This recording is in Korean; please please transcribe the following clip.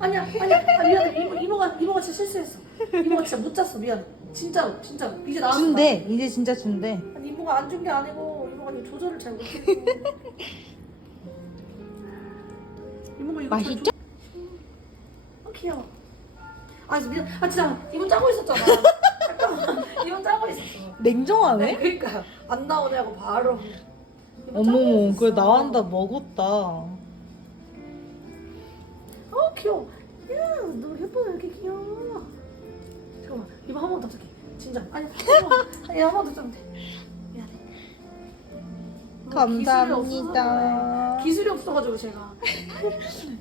아니야 미안해. 이모가 진짜 실수했어. 이모가 진짜 못 잤어. 미안. 진짜로 이제 나왔어. 준대. 이제 진짜 준대. 아니 이모가 안 준 게 아니고 이모가 이 조절을 잘 못했고. 이모가 이거 맛있죠? 귀여워. 아 미안. 아 진짜 이모 짜고 있었잖아. 잠깐만. 이모 짜고 있었어. 냉정하네? 그러니까 안 나오냐고 바로. 이모 짜고 어머머, 있었어. 그래 나온다 먹었다. 귀여워. 야, 너 예뻐. 왜 이렇게 귀여워. 잠깐만, 이거 한 번 더 잡게. 진짜. 아니, 한 번 더 잡으면 돼. 미안해. 감사합니다. 기술이 없어가지고 제가.